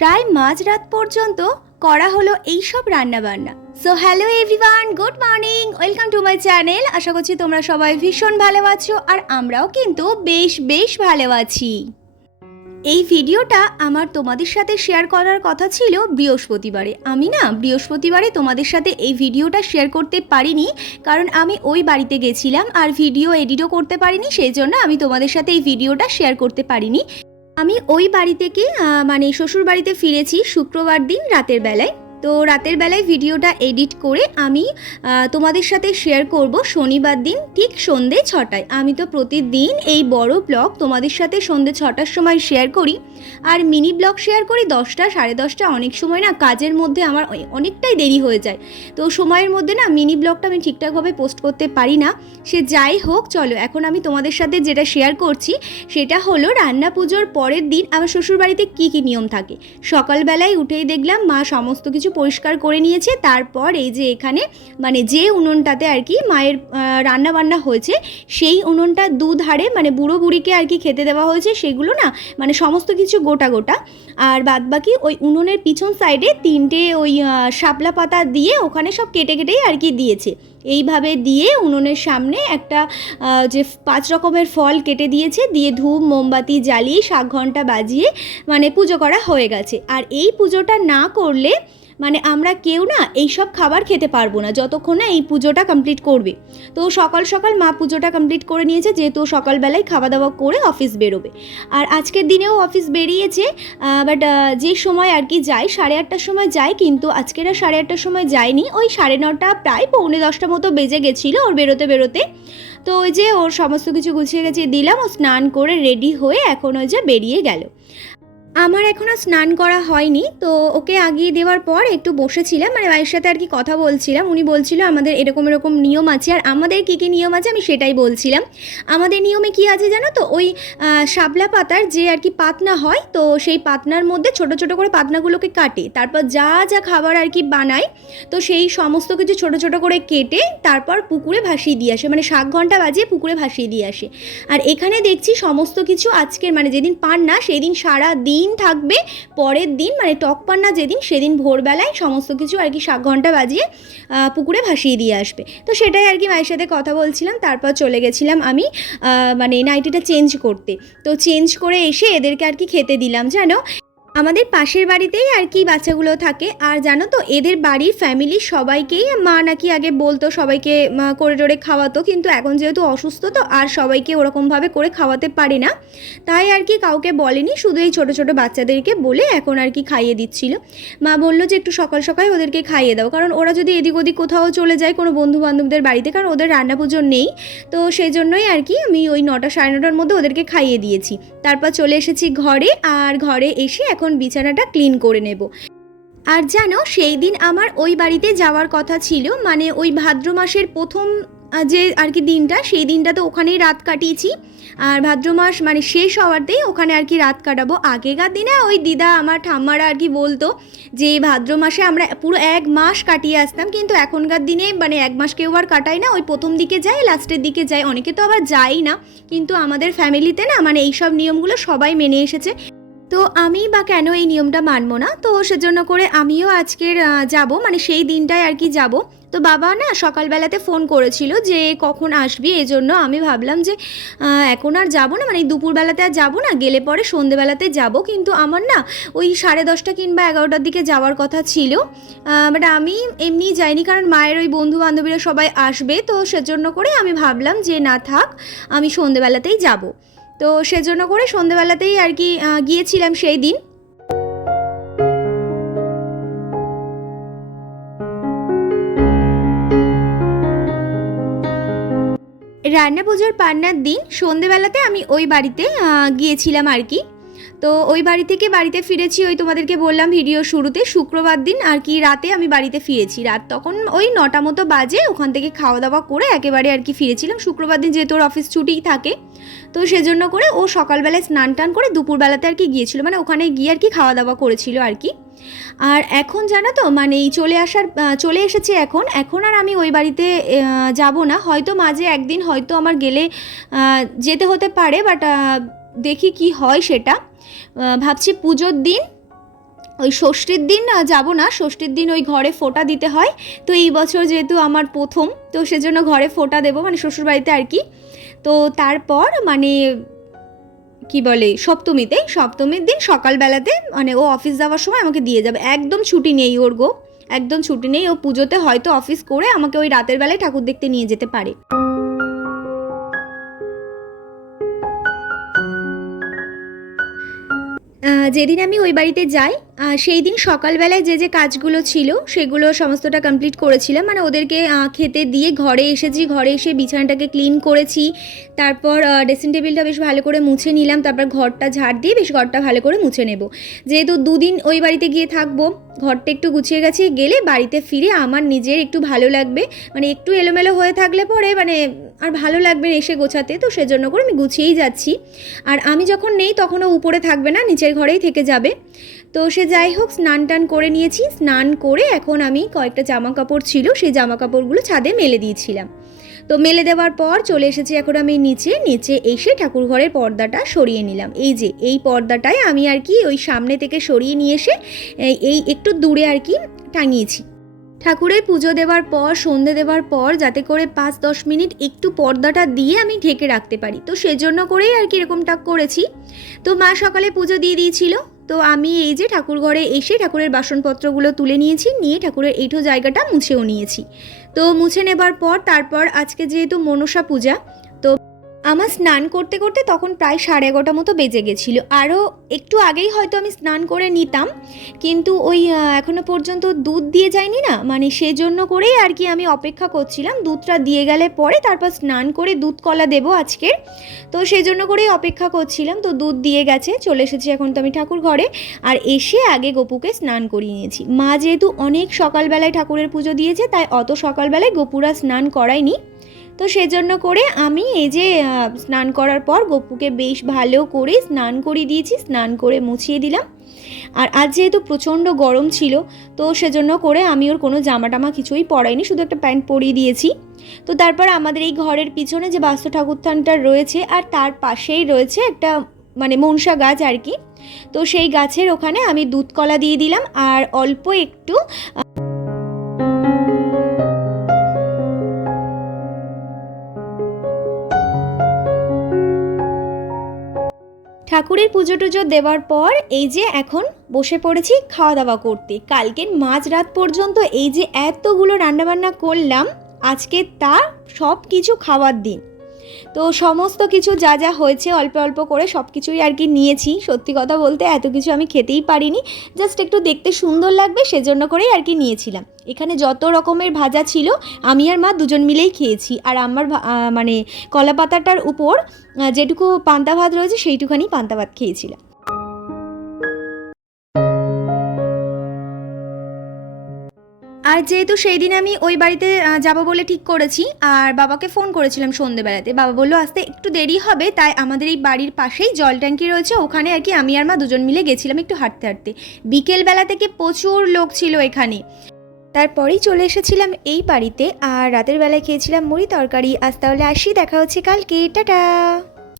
প্রায় মাঝরাত পর্যন্ত করা হলো এইসব রান্নাবান্না। So hello everyone good morning welcome to my channel আশা করছি তোমরা সবাই ভীষণ ভালো আছো আর আমরাও কিন্তু বেশ বেশ ভালো আছি। এই ভিডিওটা আমার তোমাদের সাথে শেয়ার করার কথা ছিল বৃহস্পতিবারে। আমি না বৃহস্পতিবারে তোমাদের সাথে এই ভিডিওটা শেয়ার করতে পারিনি, কারণ আমি ওই বাড়িতে গেছিলাম আর ভিডিও এডিটও করতে পারিনি, সেই জন্য আমি তোমাদের সাথে এই ভিডিওটা শেয়ার করতে পারিনি। আমি ওই বাড়ি থেকে মানে শ্বশুর বাড়িতে ফিরেছি শুক্রবার দিন রাতের বেলায়। তো রাতের বেলায় ভিডিওটা এডিট করে আমি তোমাদের সাথে শেয়ার করব শনিবার দিন ঠিক সন্ধে ছটায়। আমি তো প্রতিদিন এই বড় ব্লগ তোমাদের সাথে সন্ধে ছটার সময় শেয়ার করি। আর মিনি ব্লগ শেয়ার করি দশটা, সাড়ে দশটা, অনেক সময় না কাজের মধ্যে আমার অনেকটাই দেরি হয়ে যায়। তো সময়ের মধ্যে না মিনি ব্লগটা আমি ঠিকঠাকভাবে পোস্ট করতে পারি না। সে যাই হোক, চলো এখন আমি তোমাদের সাথে যেটা শেয়ার করছি, সেটা হলো রান্না পুজোর পরের দিন আমার শ্বশুরবাড়িতে কী কী নিয়ম থাকে? সকালবেলায় উঠেই দেখলাম মা সমস্ত কিছু পরিষ্কার করে নিয়েছে। তারপর এই যে এখানে মানে যে উনুনটাতে আর কি মায়ের রান্না বান্না হয়েছে, সেই উনুনটা দুধারে মানে বুড়ো বুড়িকে আর কি খেতে দেওয়া হয়েছে। সেগুলো না মানে সমস্ত কিছু গোটা গোটা। আর বাদবাকি ওই উনুনের পিছন সাইডে তিনটে ওই শাপলা পাতা দিয়ে ওখানে সব কেটে কেটেই আর কি দিয়েছে। এইভাবে দিয়ে উনুনের সামনে একটা যে পাঁচ রকমের ফল কেটে দিয়েছে। দিয়ে ধূপ, মোমবাতি জ্বালিয়ে শাক ঘণ্টা বাজিয়ে মানে পুজো করা হয়ে গেছে। আর এই পুজোটা না করলে মানে আমরা কেউ না এই সব খাবার খেতে পারব না, যতক্ষণ না এই পুজোটা কমপ্লিট করবে। তো সকাল সকাল মা পুজোটা কমপ্লিট করে নিয়েছে, যেহেতু সকালবেলায় খাওয়া দাওয়া করে অফিস বেরোবে। আর আজকের দিনেও অফিস বেরিয়েছে বাট যে সময় আর কি যায়, সাড়ে আটটার সময় যায়, কিন্তু আজকের আর সাড়ে আটটার সময় যায়নি। ওই সাড়ে নটা প্রায় পৌনে দশটা মতো বেজে গেছিল ওর বেরোতে বেরোতে। তো ওই যে ওর সমস্ত কিছু গুছিয়ে গেছে দিলাম, ও স্নান করে রেডি হয়ে এখন ওই যে বেরিয়ে গেল। আমার এখনও স্নান করা হয়নি, তো ওকে আগিয়ে দেওয়ার পর একটু বসেছিলাম মানে ভাইয়ের সাথে আর কি কথা বলছিলাম। উনি বলছিল, আমাদের এরকম এরকম নিয়ম আছে, আর আমাদের কী কী নিয়ম আছে? আমি সেটাই বলছিলাম। আমাদের নিয়মে কি আছে জানো তো? ওই শাপলা পাতার যে আর কি পাতনা হয়, তো সেই পাতনার মধ্যে ছোট ছোট করে পাতনাগুলোকে কাটে। তারপর যা যা খাবার আর কি বানায়, তো সেই সমস্ত কিছু ছোট ছোট করে কেটে তারপর পুকুরে ভাসিয়ে দিয়ে আসে। মানে শাক ঘণ্টা বাজিয়ে পুকুরে ভাসিয়ে দিয়ে আসে। আর এখানে দেখছি সমস্ত কিছু আজকের মানে যেদিন পান না সেই দিন সারা দিন থাকবে, পরের দিন মানে টক পান্না যেদিন, সেদিন ভোরবেলায় সমস্ত কিছু আর কি সাত ঘণ্টা বাজিয়ে পুকুরে ভাসিয়ে দিয়ে আসবে। তো সেটাই আর কি মায়ের সাথে কথা বলছিলাম, তারপর চলে গেছিলাম আমি মানে নাইটিটা চেঞ্জ করতে। তো চেঞ্জ করে এসে এদেরকে আর কি খেতে দিলাম, জানো? আমাদের পাশের বাড়িতেই আর কি বাচ্চাগুলো থাকে। আর জানো তো, এদের বাড়ির ফ্যামিলির সবাইকেই মা নাকি আগে বলতো, সবাইকে করে টোরে খাওয়াতো। কিন্তু এখন যেহেতু অসুস্থ, তো আর সবাইকে ওরকমভাবে করে খাওয়াতে পারে না। তাই আর কি কাউকে বলেনি, শুধু এই ছোটো ছোটো বাচ্চাদেরকে বলে এখন আর কি খাইয়ে দিচ্ছিল। মা বলল যে, একটু সকাল সকাল ওদেরকে খাইয়ে দাও। কারণ ওরা যদি এদিক ওদিক কোথাও চলে যায় কোনো বন্ধু বান্ধবদের বাড়িতে, কারণ ওদের রান্না পুজো নেই। তো সেই জন্যই আর কি আমি ওই নটা সাড়ে নটার মধ্যে ওদেরকে খাইয়ে দিয়েছি। তারপর চলে এসেছি ঘরে, আর ঘরে এসে এখন বিছানাটা ক্লিন করে নেব। আর জানো, সেই দিন আমার ওই বাড়িতে যাওয়ার কথা ছিল মানে ওই ভাদ্র মাসের প্রথম যে আর কি দিনটা, সেই দিনটা তো ওখানেই রাত কাটিয়েছি। আর ভাদ্র মাস মানে শেষ হওয়াতেই ওখানে আর কি রাত কাটাবো। আগেকার দিনে ওই দিদা আমার ঠাম্মারা আর কি বলতো যে, ভাদ্র মাসে আমরা পুরো এক মাস কাটিয়ে আসতাম, কিন্তু এখনকার দিনে মানে এক মাস কেউ আর কাটায় না, ওই প্রথম দিকে যায়, লাস্টের দিকে যায়। অনেকে তো আবার যায় না, কিন্তু আমাদের ফ্যামিলিতে না মানে এইসব নিয়মগুলো সবাই মেনে এসেছে। তো আমি বা কেন এই নিয়মটা মানবো না? তো সেজন্য করে আমিও আজকের যাব মানে সেই দিনটায় আর কি যাব। তো বাবা না সকালবেলাতে ফোন করেছিল যে কখন আসবি এই জন্য আমি ভাবলাম যে এখন আর যাব না মানে দুপুরবেলাতে আর যাব না, গেলে পরে সন্ধেবেলাতে যাব। কিন্তু আমার না ওই সাড়ে দশটা কিংবা এগারোটার দিকে যাওয়ার কথা ছিল। বাট আমি এমনি যাইনি, কারণ মায়ের ওই বন্ধু বান্ধবীরা সবাই আসবে। তো সেজন্য করে আমি ভাবলাম যে না থাক, আমি সন্ধেবেলাতেই যাব। তো সেজন্য করে সন্ধেবেলাতেই আর কি গিয়েছিলাম সেই দিন। রান্না পুজোর পান্নার দিন সন্ধেবেলাতে আমি ওই বাড়িতে গিয়েছিলাম আর কি। তো ওই বাড়ি থেকে বাড়িতে ফিরেছি, ওই তোমাদেরকে বললাম ভিডিও শুরুতে শুক্রবার দিন আর কি রাতে আমি বাড়িতে ফিরেছি। রাত তখন ওই নটা মতো বাজে, ওখান থেকে খাওয়া দাওয়া করে একেবারে আর কি ফিরেছিলাম। শুক্রবার দিন যেহেতু ওর অফিস ছুটিই থাকে, তো সেজন্য করে ও সকালবেলায় স্নান টান করে দুপুরবেলাতে আর কি গিয়েছিল। মানে ওখানে গিয়ে আর কি খাওয়া দাওয়া করেছিল আর কি। আর এখন জানো তো মানে এই চলে আসার চলে এসেছে এখন। এখন আর আমি ওই বাড়িতে যাব না। হয়তো মাঝে একদিন হয়তো আমার গেলে যেতে হতে পারে, বাট দেখি কি হয় সেটা। ভাবছি পুজোর দিন, ওই ষষ্ঠীর দিন যাব না, ষষ্ঠীর দিন ওই ঘরে ফোঁটা দিতে হয়। তো এই বছর যেহেতু আমার প্রথম, তো সেজন্য ঘরে ফোঁটা দেবো মানে শ্বশুরবাড়িতে আর কি। তো তারপর মানে কি বলে, সপ্তমীতে, সপ্তমীর দিন সকালবেলাতে মানে ও অফিস যাওয়ার সময় আমাকে দিয়ে যাবে। একদম ছুটি নেই ওর গো, একদম ছুটি নেই। ও পুজোতে হয়তো অফিস করে আমাকে ওই রাতের বেলায় ঠাকুর দেখতে নিয়ে যেতে পারে। যেদিন আমি ওই বাড়িতে যাই সেই দিন সকালবেলায় যে যে কাজগুলো ছিল, সেগুলো সমস্তটা কমপ্লিট করেছিলাম। মানে ওদেরকে খেতে দিয়ে ঘরে এসেছি, ঘরে এসে বিছানাটাকে ক্লিন করেছি। তারপর ড্রেসিং টেবিলটা বেশ ভালো করে মুছে নিলাম। তারপর ঘরটা ঝাড় দিয়ে বেশ ঘরটা ভালো করে মুছে নেব। যেহেতু দুদিন ওই বাড়িতে গিয়ে থাকব, ঘরটা একটু গুছিয়ে গেছে গেলে বাড়িতে ফিরে আমার নিজের একটু ভালো লাগবে। মানে একটু এলোমেলো হয়ে থাকলে পরে মানে আর ভালো লাগবে এসে গোছাতে, তো সেজন্য করে আমি গুছিয়েই যাচ্ছি। আর আমি যখন নেই তখনও উপরে থাকবে না, নিচের ঘরেই থেকে যাবে। তো সে যাই হোক, স্নান টান করে নিয়েছি। স্নান করে এখন আমি কয়েকটা জামা কাপড় ছিল, সেই জামা কাপড়গুলো ছাদে মেলে দিয়েছিলাম। তো মেলে দেওয়ার পর চলে এসেছি এখন আমি নিচে। নিচে এসে ঠাকুর ঘরের পর্দাটা সরিয়ে নিলাম। এই যে, এই পর্দাটাই আমি আর কি ওই সামনে থেকে সরিয়ে নিয়ে এসে, এই- এই একটু দূরে আর কি টাঙিয়েছি। ঠাকুরের পুজো দেওয়ার পর, সন্ধে দেওয়ার পর, যাতে করে পাঁচ দশ মিনিট একটু পর্দাটা দিয়ে আমি ঢেকে রাখতে পারি। তো সেজন্য করেই আর কি এরকমটা করেছি। তো মা সকালে পুজো দিয়ে দিয়েছিল। তো আমি এই যে ঠাকুর ঘরে এসে ঠাকুরের বাসনপত্রগুলো তুলে নিয়েছি, নিয়ে ঠাকুরের এইটো জায়গাটা মুছেও নিয়েছি। তো মুছে নেবার পর, তারপর আজকে যেহেতু মনসা পূজা আমার স্নান করতে করতে তখন প্রায় সাড়ে এগারোটা মতো বেজে গেছিল। আরও একটু আগেই হয়তো আমি স্নান করে নিতাম কিন্তু ওই আহ, এখনও পর্যন্ত দুধ দিয়ে যায়নি না? মানে সেজন্য করেই আর কি আমি অপেক্ষা করছিলাম। দুধটা দিয়ে গেলে পরে তারপর স্নান করে দুধ কলা দেবো আজকের তো সেই জন্য করেই অপেক্ষা করছিলাম। তো দুধ দিয়ে গেছে চলে এসেছি এখন তো আমি ঠাকুর ঘরে। আর এসে আগে গপুকে স্নান করিয়ে নিয়েছি। মা যেহেতু অনেক সকালবেলায় ঠাকুরের পুজো দিয়েছে তাই অত সকালবেলায় গপুরা স্নান করায়নি। তো সেজন্য করে আমি এই যে স্নান করার পর গপুকে বেশ ভালো করে স্নান করিয়ে দিয়েছি, স্নান করে মুছিয়ে দিলাম। আর আজ যেহেতু প্রচণ্ড গরম ছিল, তো সেজন্য করে আমি ওর কোনো জামা টামা কিছুই পরাইনি, শুধু একটা প্যান্ট পরিয়ে দিয়েছি। তো তারপর আমাদের এই ঘরের পিছনে যে বাস্তু ঠাকুরথানটা রয়েছে, আর তার পাশেই রয়েছে একটা মানে মনসা গাছ আর কি। তো সেই গাছের ওখানে আমি দুধ কলা দিয়ে দিলাম, আর অল্প একটু ঠাকুরের পুজো টুজো দেওয়ার পর এই যে এখন বসে পড়েছি খাওয়া দাওয়া করতে। কালকের মাঝ রাত পর্যন্ত এই যে এতগুলো রান্নাবান্না করলাম, আজকে তা সব কিছু খাওয়ার দিন। তো সমস্ত কিছু যা যা হয়েছে অল্প অল্প করে সব কিছুই আর কি নিয়েছি। সত্যি কথা বলতে এত কিছু আমি খেতেই পারিনি। জাস্ট একটু দেখতে সুন্দর লাগবে সেজন্য করেই আর কি নিয়েছিলাম। এখানে যত রকমের ভাজা ছিল, আমি আর মা দুজন মিলেই খেয়েছি। আর আমার মানে কলা পাতাটার উপর যেটুকু পান্তা ভাত রয়েছে সেইটুখানি পান্তা ভাত খেয়েছিলাম। আর যেহেতু সেই দিন আমি ওই বাড়িতে যাব বলে ঠিক করেছি, আর বাবাকে ফোন করেছিলাম সন্ধেবেলাতে। বাবা বলল, আসতে, একটু দেরি হবে। তাই আমাদের এই বাড়ির পাশেই জল ট্যাঙ্কি রয়েছে, ওখানে আর কি আমি আর মা দুজন মিলে গেছিলাম একটু হাঁটতে হাঁটতে। বিকেলবেলা থেকে প্রচুর লোক ছিল এখানে। তারপরেই চলে এসেছিলাম এই বাড়িতে, আর রাতের বেলায় খেয়েছিলাম মুড়ি তরকারি। আজ তাহলে আসি, দেখা হচ্ছে কালকে। টাটা!